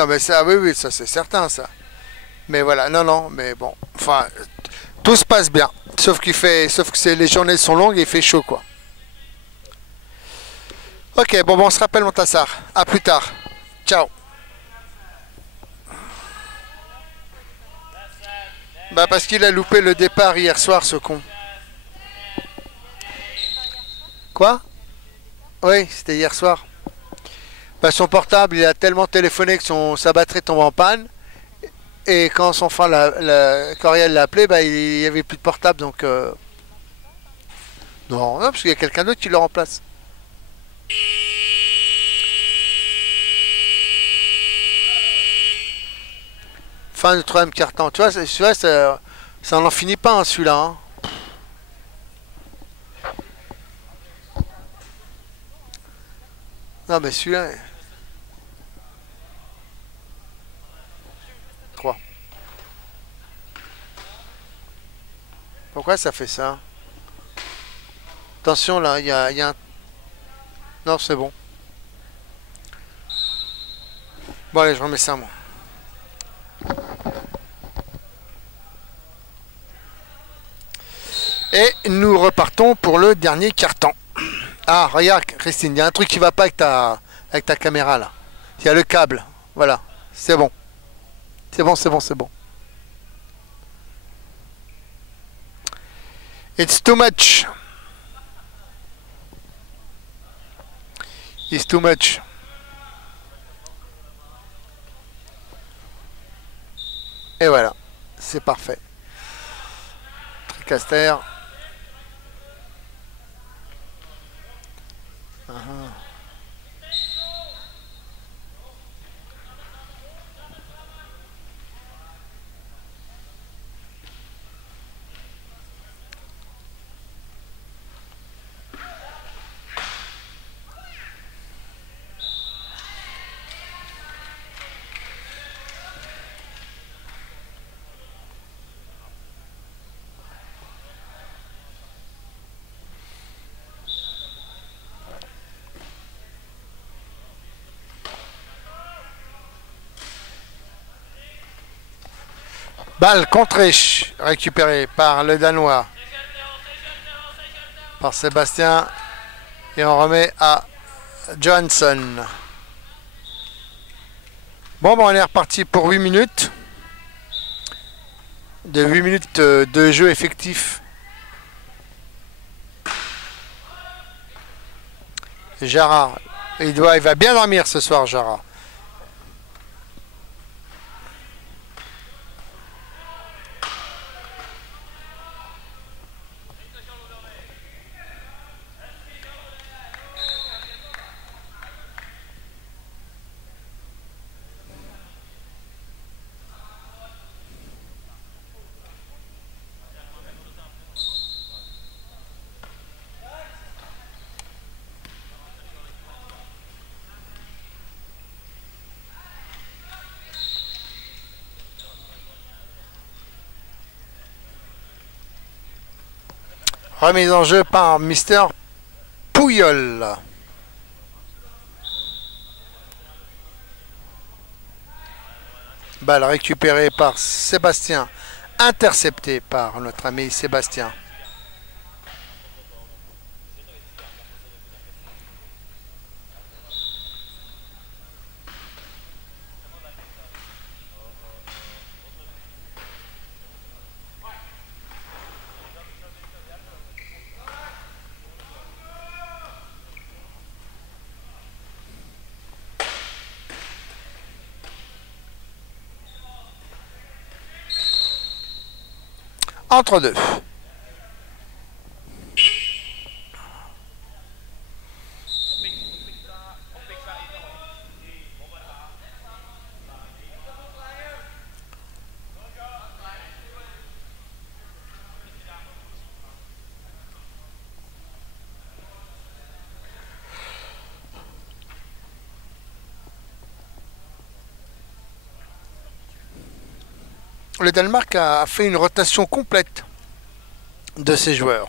non, mais ça, oui, oui, ça c'est certain, ça. Mais voilà, non, non, mais bon. Enfin, tout se passe bien. Sauf que les journées sont longues et il fait chaud, quoi. Ok, bon, on se rappelle, Montassar. À plus tard. Ciao. Bah, parce qu'il a loupé le départ hier soir, ce con. Quoi? Oui, c'était hier soir. Bah, son portable, il a tellement téléphoné que sa batterie tombe en panne. Et quand son frère, Coriel l'a appelé, bah, il n'y avait plus de portable, donc... Non, non, parce qu'il y a quelqu'un d'autre qui le remplace. Fin de troisième quart-temps. Tu vois, ça n'en finit pas, hein, celui-là. Hein. Non, mais celui-là... 3. Pourquoi ça fait ça? Attention, là, il y a un... Non, c'est bon. Bon, allez, je remets ça, moi. Et nous repartons pour le dernier quart-temps. Ah, regarde, Christine, il y a un truc qui va pas avec ta caméra, là. Il y a le câble. Voilà, c'est bon. C'est bon, c'est bon, c'est bon. It's too much. It's too much. Et voilà, c'est parfait. Tricaster. Balle contrée, récupérée par le Danois, par Sébastien, et on remet à Johansson. Bon, on est reparti pour 8 minutes. De 8 minutes de jeu effectif. Jara, il va bien dormir ce soir, Jara. Remise en jeu par Mister Pouyol. Balle récupérée par Sébastien. Interceptée par notre ami Sébastien. Entre deux. Le Danemark a fait une rotation complète de ses joueurs.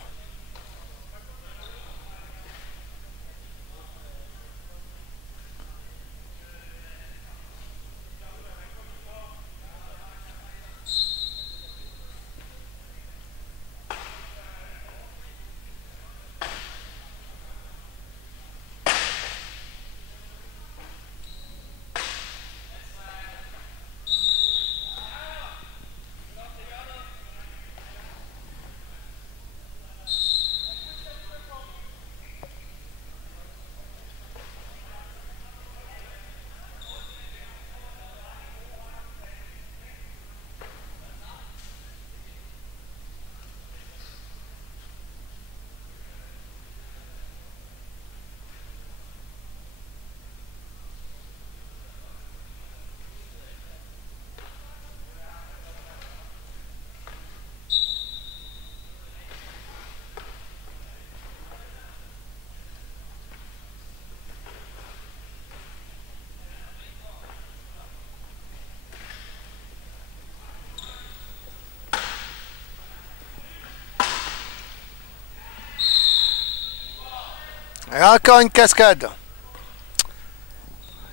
Et encore une cascade.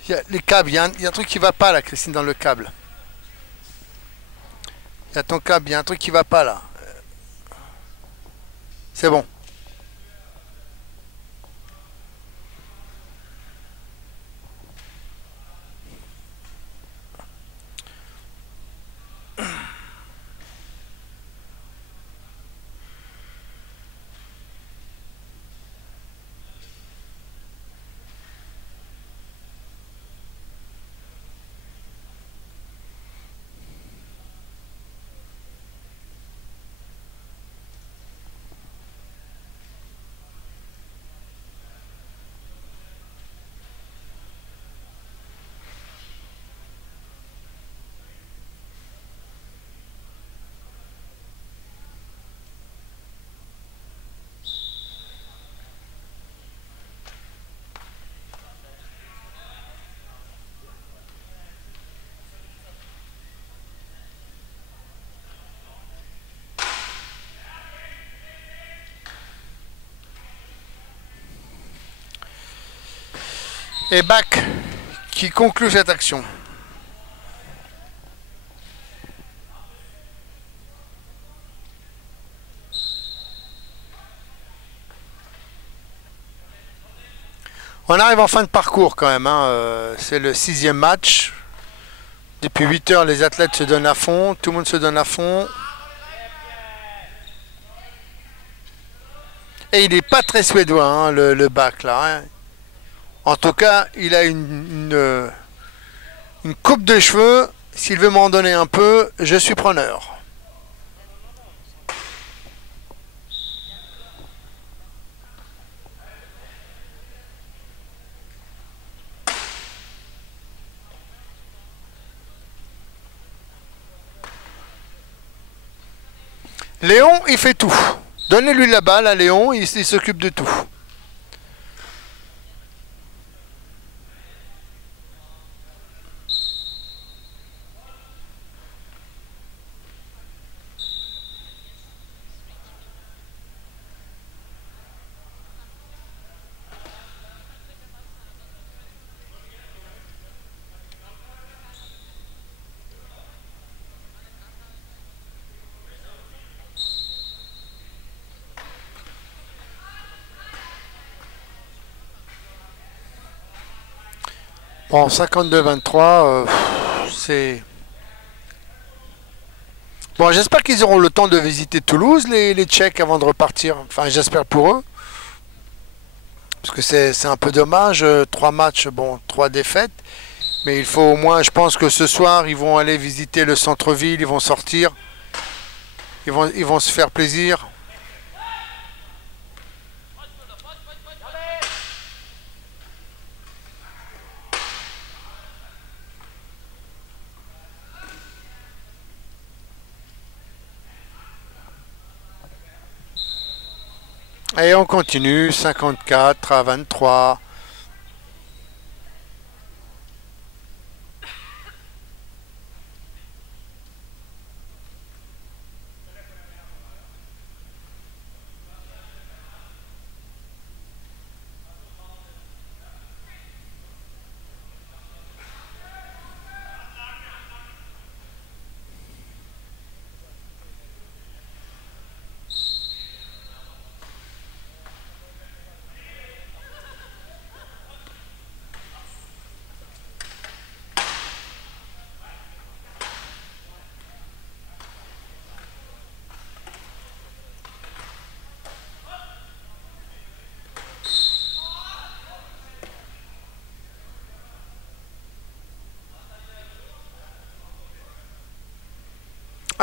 Il y a les câbles, il y a un truc qui va pas là, Christine, dans le câble. Il y a ton câble, il y a un truc qui va pas là. C'est bon. Et Bach qui conclut cette action. On arrive en fin de parcours quand même, hein. C'est le 6e match. Depuis 8 heures, les athlètes se donnent à fond, tout le monde se donne à fond. Et il n'est pas très suédois, hein, le Bach là. Hein. En tout cas, il a une coupe de cheveux. S'il veut m'en donner un peu, je suis preneur. Léon, il fait tout. Donnez-lui la balle à Léon, il s'occupe de tout. Bon, 52-23, c'est... Bon, j'espère qu'ils auront le temps de visiter Toulouse, les Tchèques, avant de repartir. Enfin, j'espère pour eux. Parce que c'est un peu dommage. 3 matchs, bon, 3 défaites. Mais il faut au moins, je pense que ce soir, ils vont aller visiter le centre-ville, ils vont sortir. Ils vont se faire plaisir. Et on continue, 54-23.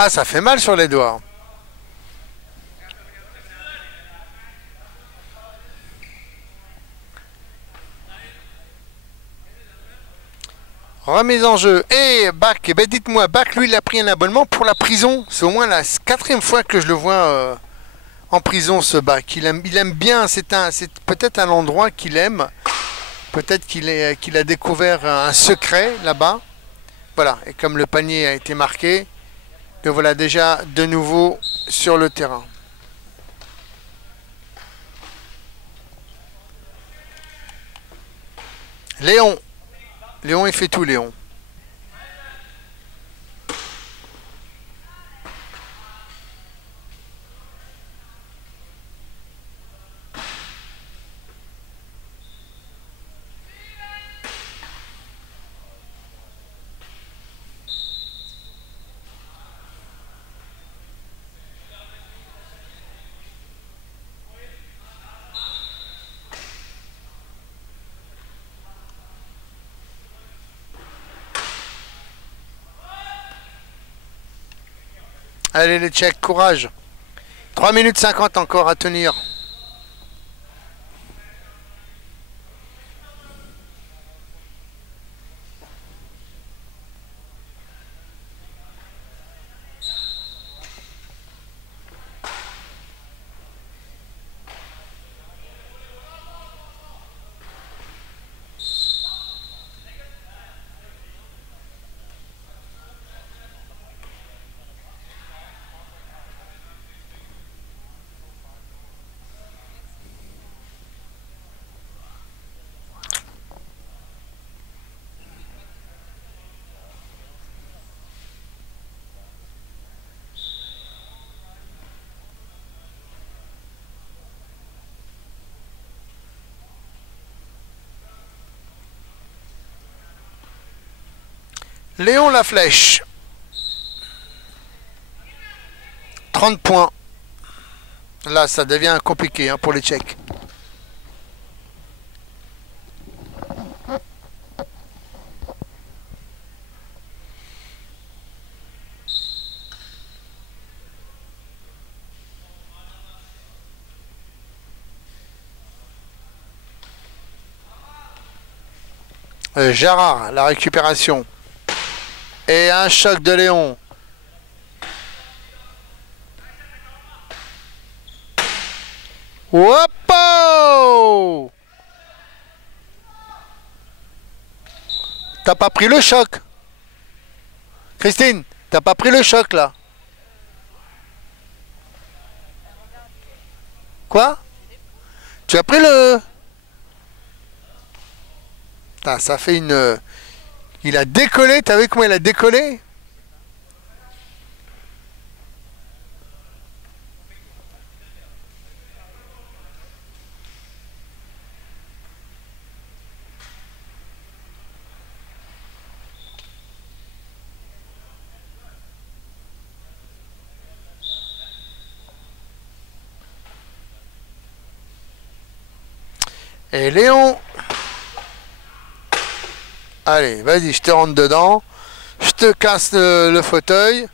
Ah, ça fait mal sur les doigts. Remise en jeu. Et Bach, eh ben dites-moi, Bach, lui, il a pris un abonnement pour la prison. C'est au moins la 4e fois que je le vois en prison, ce Bach. Il aime bien, c'est peut-être un endroit qu'il aime. Peut-être qu'il a découvert un secret là-bas. Voilà, et comme le panier a été marqué, le voilà déjà de nouveau sur le terrain. Léon. Léon, il fait tout, Léon. Allez les Tchèques, courage. 3 minutes 50 encore à tenir. Léon la flèche. 30 points. Là, ça devient compliqué hein, pour les Tchèques. Gérard, la récupération. Et un choc de Léon. Wopo! T'as pas pris le choc. Christine, t'as pas pris le choc là. Quoi? Tu as pris le... Putain, ça fait une... Il a décollé, t'as vu comment il a décollé? Et Léon... Allez, vas-y, je te rentre dedans. Je te casse le fauteuil.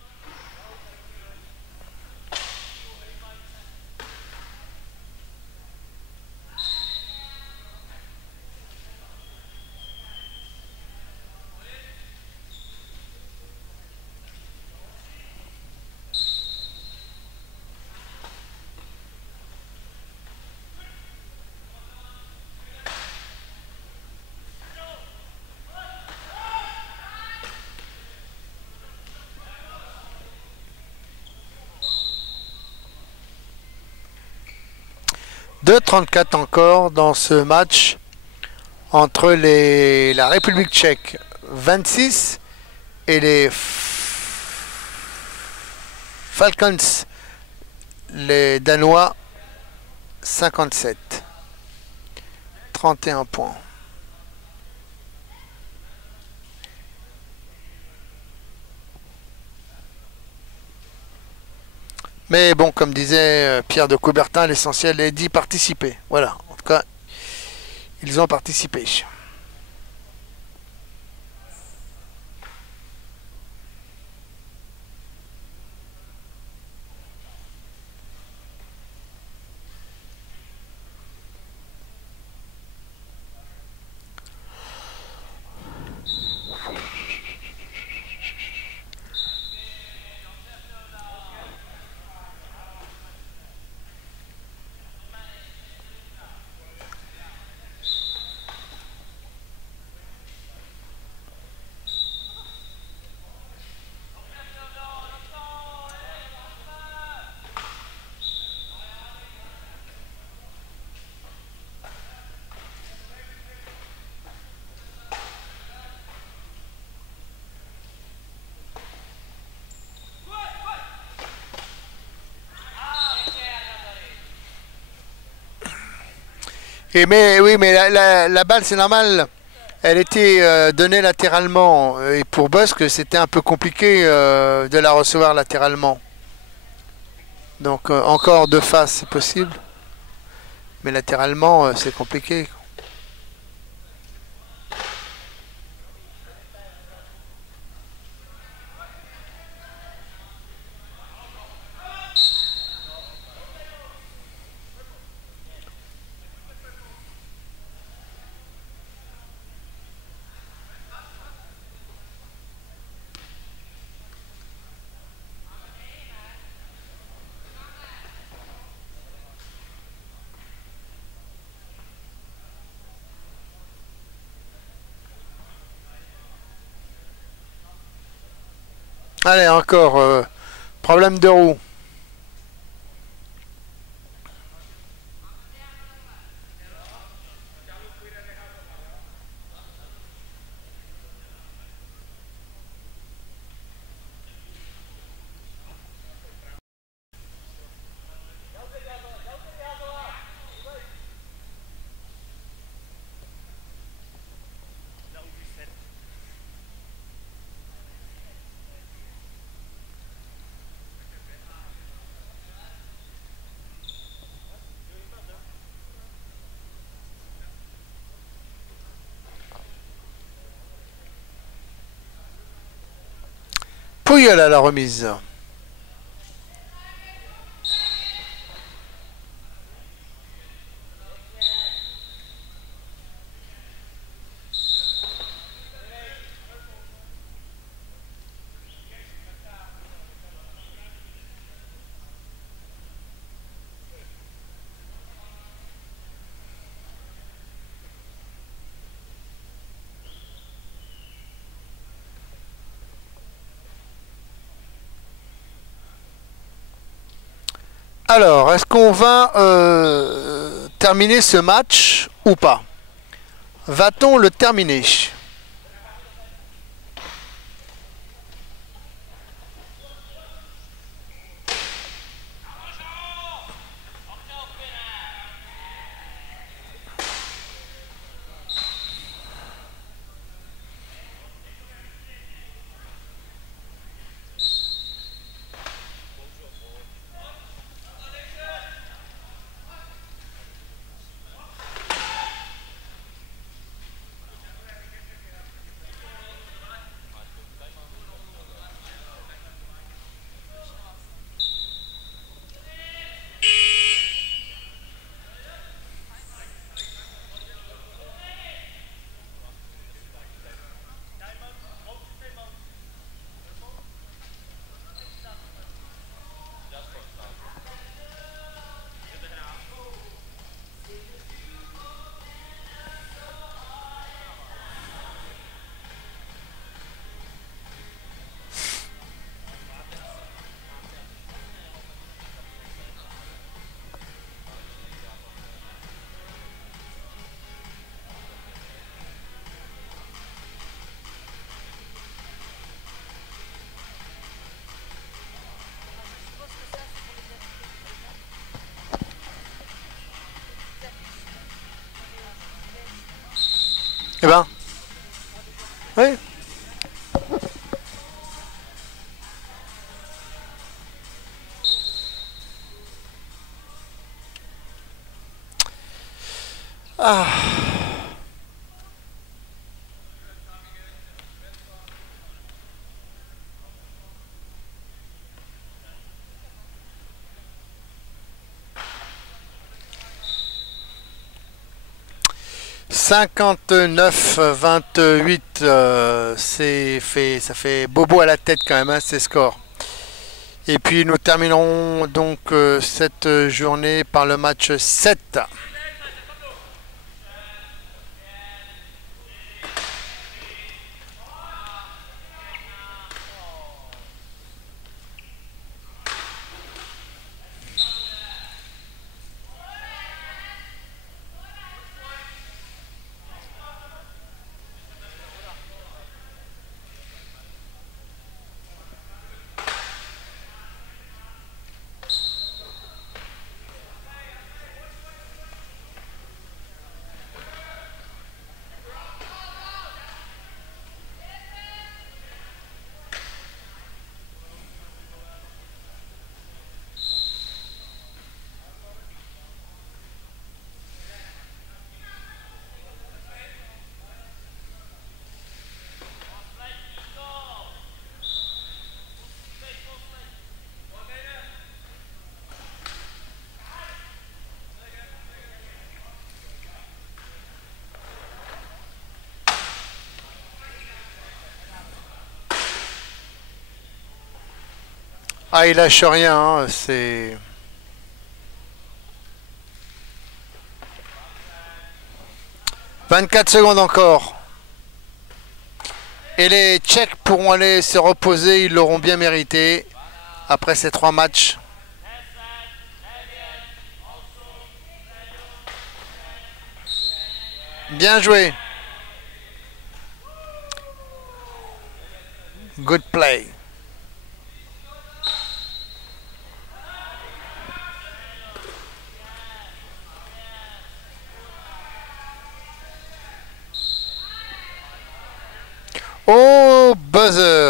De 34 encore dans ce match entre la République tchèque 26 et les Falcons, les Danois 57. 31 points. Mais bon, comme disait Pierre de Coubertin, l'essentiel est d'y participer. Voilà, en tout cas, ils ont participé. Et mais oui, mais la balle, c'est normal. Elle était donnée latéralement. Et pour Busk, c'était un peu compliqué de la recevoir latéralement. Donc encore de face, c'est possible. Mais latéralement, c'est compliqué. Allez, encore problème de roue. Pouilleul à la remise. Alors, est-ce qu'on va terminer ce match ou pas? Va-t-on le terminer? Eh ben, oui. Ah. Cinquante-neuf 28, ça fait bobo à la tête quand même, hein, ces scores. Et puis nous terminerons donc cette journée par le match 7. Ah, il lâche rien, hein, c'est... « 24 secondes encore. Et les Tchèques pourront aller se reposer, ils l'auront bien mérité après ces 3 matchs. Bien joué. Good play. Oh, buzzer.